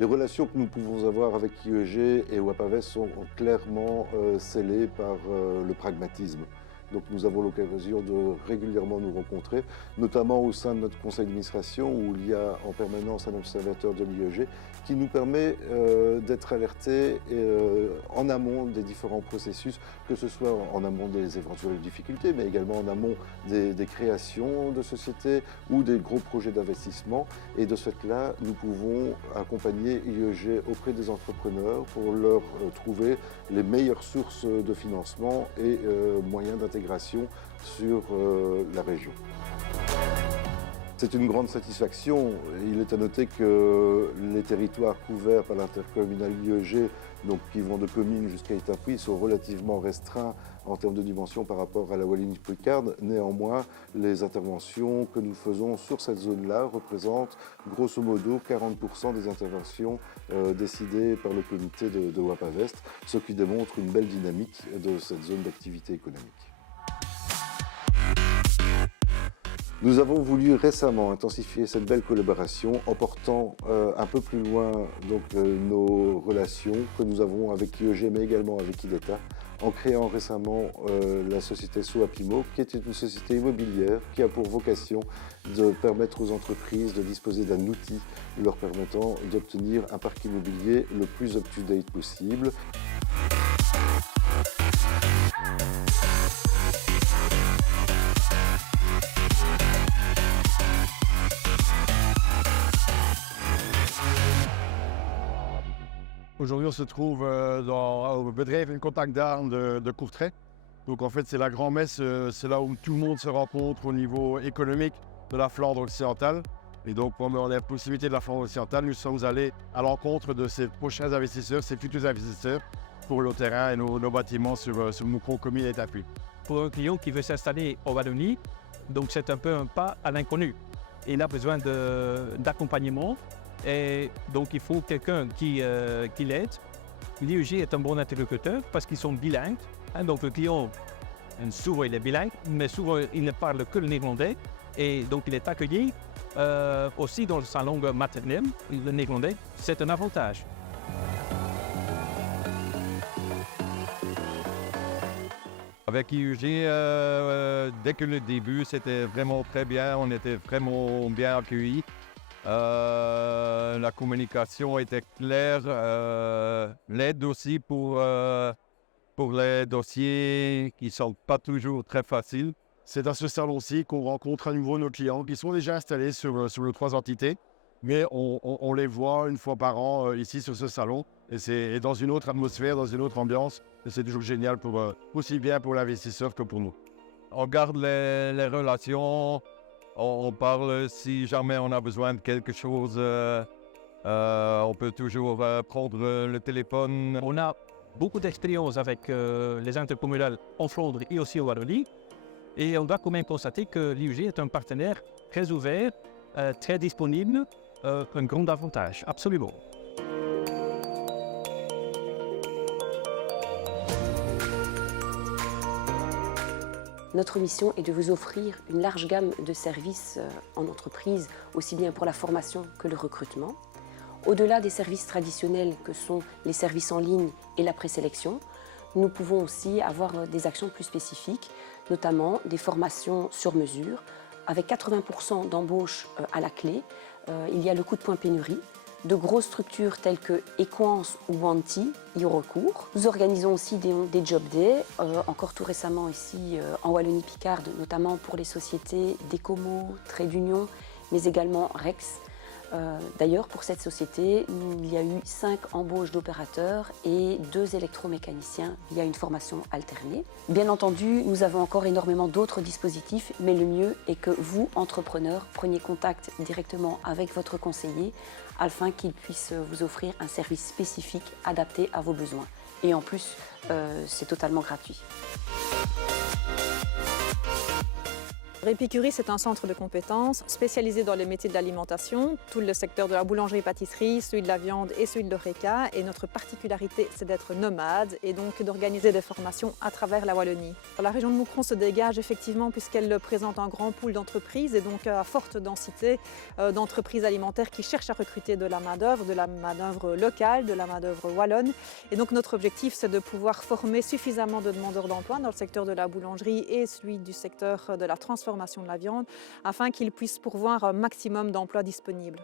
Les relations que nous pouvons avoir avec IEG et WAP-AVEST sont clairement scellées par le pragmatisme. Donc nous avons l'occasion de régulièrement nous rencontrer, notamment au sein de notre conseil d'administration où il y a en permanence un observateur de l'IEG qui nous permet d'être alertés en amont des différents processus, que ce soit en amont des éventuelles difficultés, mais également en amont des créations de sociétés ou des gros projets d'investissement. Et de ce fait-là, nous pouvons accompagner IEG auprès des entrepreneurs pour leur trouver les meilleures sources de financement et moyens d'intégration sur la région. C'est une grande satisfaction. Il est à noter que les territoires couverts par l'intercommunal IEG, donc qui vont de communes jusqu'à Étapris, sont relativement restreints en termes de dimension par rapport à la Wallonie-Picarde. Néanmoins, les interventions que nous faisons sur cette zone-là représentent grosso modo 40% des interventions décidées par le comité de WAP-AVEST, ce qui démontre une belle dynamique de cette zone d'activité économique. Nous avons voulu récemment intensifier cette belle collaboration en portant un peu plus loin nos relations que nous avons avec IEG mais également avec IDETA en créant récemment la société Soapimo qui est une société immobilière qui a pour vocation de permettre aux entreprises de disposer d'un outil leur permettant d'obtenir un parc immobilier le plus up-to-date possible. Aujourd'hui, on se trouve au bedrijf in contact d'Arles de Courtrai. Donc en fait, c'est la grand-messe, c'est là où tout le monde se rencontre au niveau économique de la Flandre occidentale. Et donc, pour la possibilité de la Flandre occidentale, nous sommes allés à l'encontre de ces prochains investisseurs, ces futurs investisseurs, pour le terrain et nos bâtiments sur nos communes et Étapris. Pour un client qui veut s'installer en Wallonie, donc c'est un peu un pas à l'inconnu. Il a besoin d'accompagnement. Et donc il faut quelqu'un qui l'aide. L'IEG est un bon interlocuteur parce qu'ils sont bilingues. Donc le client, souvent il est bilingue, mais souvent il ne parle que le néerlandais. Et donc il est accueilli aussi dans sa langue maternelle, le néerlandais. C'est un avantage. Avec IEG, dès que le début, c'était vraiment très bien. On était vraiment bien accueillis. La communication était claire, l'aide aussi pour les dossiers qui ne sont pas toujours très faciles. C'est à ce salon-ci qu'on rencontre à nouveau nos clients qui sont déjà installés sur les 3 entités, mais on les voit une fois par an ici sur ce salon et c'est dans une autre atmosphère, dans une autre ambiance. Et c'est toujours génial, aussi bien pour l'investisseur que pour nous. On garde les relations. On parle si jamais on a besoin de quelque chose, on peut toujours prendre le téléphone. On a beaucoup d'expérience avec les intercommunales en Flandre et aussi au Wallonie. Et on doit quand même constater que l'IEG est un partenaire très ouvert, très disponible, un grand avantage, absolument. Notre mission est de vous offrir une large gamme de services en entreprise, aussi bien pour la formation que le recrutement. Au-delà des services traditionnels que sont les services en ligne et la présélection, nous pouvons aussi avoir des actions plus spécifiques, notamment des formations sur mesure. Avec 80% d'embauches à la clé, il y a le coup de poing pénurie. De grosses structures telles que Equance ou Wanty y ont recours. Nous organisons aussi des job days, encore tout récemment ici en Wallonie-Picarde, notamment pour les sociétés Decomo, Trait d'Union, mais également Rex. D'ailleurs, pour cette société, il y a eu 5 embauches d'opérateurs et 2 électromécaniciens via une formation alternée. Bien entendu, nous avons encore énormément d'autres dispositifs, mais le mieux est que vous, entrepreneurs, preniez contact directement avec votre conseiller afin qu'il puisse vous offrir un service spécifique adapté à vos besoins. Et en plus, c'est totalement gratuit. Répicurie, c'est un centre de compétences spécialisé dans les métiers de l'alimentation, tout le secteur de la boulangerie-pâtisserie, celui de la viande et celui de l'horeca. Et notre particularité, c'est d'être nomade et donc d'organiser des formations à travers la Wallonie. La région de Moucron se dégage effectivement puisqu'elle présente un grand pool d'entreprises et donc à forte densité d'entreprises alimentaires qui cherchent à recruter de la main-d'œuvre locale, de la main-d'œuvre wallonne. Et donc notre objectif, c'est de pouvoir former suffisamment de demandeurs d'emploi dans le secteur de la boulangerie et celui du secteur de la transformation de la viande, afin qu'ils puissent pourvoir un maximum d'emplois disponibles.